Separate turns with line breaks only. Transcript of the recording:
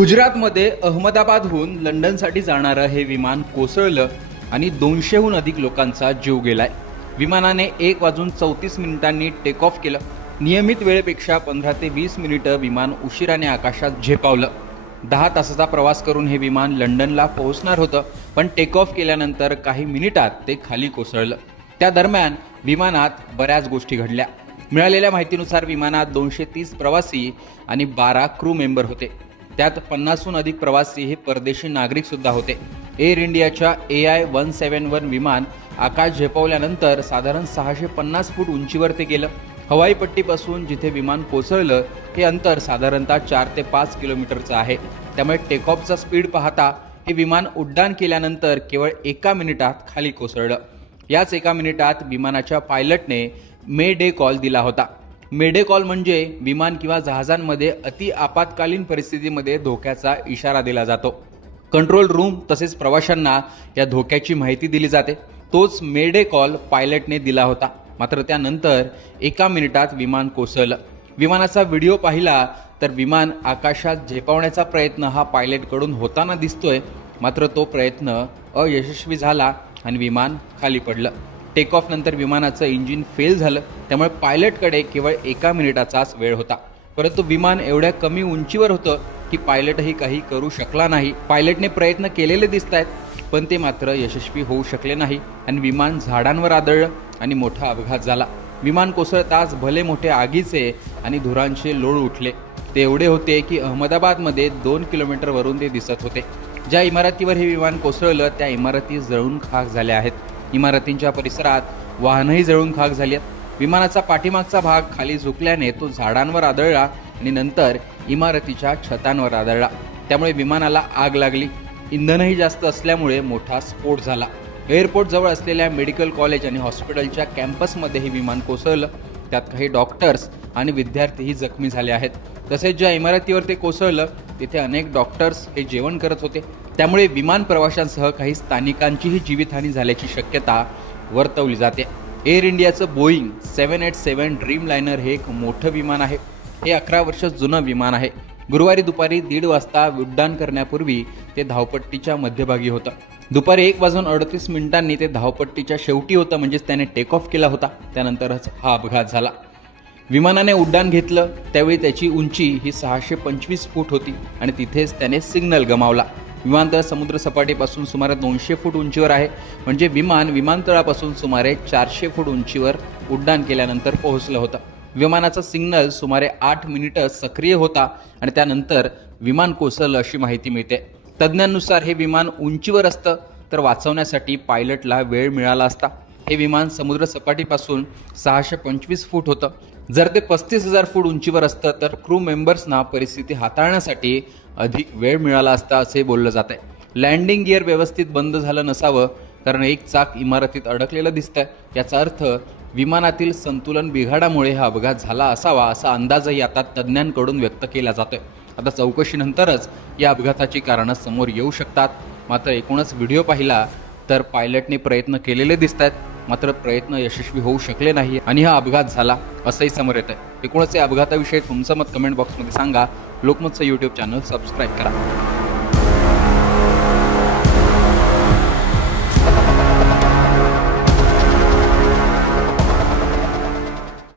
गुजरातमध्ये अहमदाबादहून लंडनसाठी जाणारं हे विमान कोसळलं आणि दोनशेहून अधिक लोकांचा जीव गेलाय. विमानाने एक वाजून चौतीस मिनिटांनी टेक ऑफ केलं. नियमित वेळेपेक्षा पंधरा ते वीस मिनिटं विमान उशिराने आकाशात झेपावलं. दहा तासाचा प्रवास करून हे विमान लंडनला पोहोचणार होतं पण टेक ऑफ केल्यानंतर काही मिनिटात ते खाली कोसळलं. त्या दरम्यान विमानात बऱ्याच गोष्टी घडल्या. मिळालेल्या माहितीनुसार विमानात दोनशे तीस प्रवासी आणि बारा क्रू मेंबर होते. त्यात पन्नासहून अधिक प्रवासी हे परदेशी नागरिक सुद्धा होते. एअर इंडियाच्या A I one seven one विमान आकाश झेपवल्यानंतर साधारण सहाशे पन्नास फूट उंचीवर ते गेलं. हवाई पट्टीपासून जिथे विमान कोसळलं हे अंतर साधारणतः चार ते पाच किलोमीटरचं आहे. त्यामुळे टेकऑफचा स्पीड पाहता हे विमान उड्डाण केल्यानंतर केवळ एका मिनिटात खाली कोसळलं. याच एका मिनिटात विमानाच्या पायलटने मे डे कॉल दिला होता. मेडेकॉल म्हणजे विमान किंवा जहाजांमध्ये अति आपत्कालीन परिस्थितीमध्ये धोक्याचा इशारा दिला जातो. कंट्रोल रूम तसेच प्रवाशांना या धोक्याची माहिती दिली जाते. तोच मेडे कॉल पायलटने दिला होता. मात्र त्यानंतर एका मिनिटात विमान कोसळलं. विमानाचा व्हिडिओ पाहिला तर विमान आकाशात झेपावण्याचा प्रयत्न हा पायलटकडून होताना दिसतोय. मात्र तो प्रयत्न अयशस्वी झाला आणि विमान खाली पडलं. टेक ऑफ नंतर विमानाचं इंजिन फेल झालं. त्यामुळे पायलटकडे केवळ एका मिनिटाचाच वेळ होता. परंतु विमान एवढ्या कमी उंचीवर होतं की पायलटही काही करू शकला नाही. पायलटने प्रयत्न केलेले दिसत आहेत पण ते मात्र यशस्वी होऊ शकले नाही आणि विमान झाडांवर आदळलं आणि मोठा अपघात झाला. विमान कोसळताच भले मोठे आगीचे आणि धुरांचे लोळ उठले. ते एवढे होते की अहमदाबादमध्ये दोन किलोमीटरवरून ते दिसत होते. ज्या इमारतीवर हे विमान कोसळलं त्या इमारती जळून खाक झाल्या आहेत. इमारतींच्या परिसरात वाहनही जळून खाक झाली आहेत. विमानाचा पाठीमागचा भाग खाली झुकल्याने तो झाडांवर आदळला आणि नंतर इमारतीच्या छतांवर आदळला. त्यामुळे विमानाला आग लागली. इंधनही जास्त असल्यामुळे मोठा स्फोट झाला. एअरपोर्ट जवळ असलेल्या मेडिकल कॉलेज आणि हॉस्पिटलच्या कॅम्पसमध्ये हे विमान कोसळलं. त्यात काही डॉक्टर्स आणि विद्यार्थीही जखमी झाले आहेत. तसेच ज्या इमारतीवर ते कोसळलं तिथे अनेक डॉक्टर्स हे जेवण करत होते. त्यामुळे विमान प्रवाशांसह काही स्थानिकांचीही जीवितहानी झाल्याची शक्यता वर्तवली जाते. एअर इंडियाचं Boeing seven eight seven Dreamliner हे एक मोठं विमान आहे. हे अकरा वर्ष जुनं विमान आहे. गुरुवारी दुपारी दीड वाजता उड्डाण करण्यापूर्वी ते धावपट्टीच्या मध्यभागी होतं. दुपारी एक वाजून अडतीस मिनिटांनी ते धावपट्टीच्या शेवटी होतं म्हणजेच त्याने टेक ऑफ केला होता. त्यानंतरच हा अपघात झाला. विमानाने उड्डाण घेतलं त्यावेळी त्याची उंची ही सहाशे पंचवीस फूट होती आणि तिथेच त्याने सिग्नल गमावला. विमानतळ समुद्र सपाटीपासून सुमारे दोनशे फूट उंचीवर आहे. म्हणजे विमान विमानतळापासून सुमारे चारशे फूट उंचीवर उड्डाण केल्यानंतर पोहोचलं होतं. विमानाचा सिग्नल सुमारे आठ मिनिटं सक्रिय होता आणि त्यानंतर विमान कोसळलं अशी माहिती मिळते. तज्ज्ञांनुसार हे विमान उंचीवर असतं तर वाचवण्यासाठी पायलटला वेळ मिळाला असता. हे विमान समुद्र सपाटीपासून सहाशे पंचवीस फूट होतं. जर ते पस्तीस हजार फूट उंचीवर असतं तर क्रू मेंबर्सना परिस्थिती हाताळण्यासाठी अधिक वेळ मिळाला असता असे बोललं जात आहे लँडिंग गिअर व्यवस्थित बंद झालं नसावं कारण एक चाक इमारतीत अडकलेलं दिसतंय. याचा अर्थ विमानातील संतुलन बिघाडामुळे हा अपघात झाला असावा असा अंदाजही आता तज्ज्ञांकडून व्यक्त केला जातोय. आता चौकशीनंतरच या अपघाताची कारणं समोर येऊ शकतात. मात्र एकूणच व्हिडिओ पाहिला तर पायलटने प्रयत्न केलेले दिसत आहेत मात्र प्रयत्न यशस्वी होऊ शकले नाही आणि हा अपघात झाला असंही समोर येत आहे एकूणच या अपघाताविषयी तुमचं मत कमेंट बॉक्समध्ये सांगा. लोकमतचं यूट्यूब चॅनल सबस्क्राईब करा.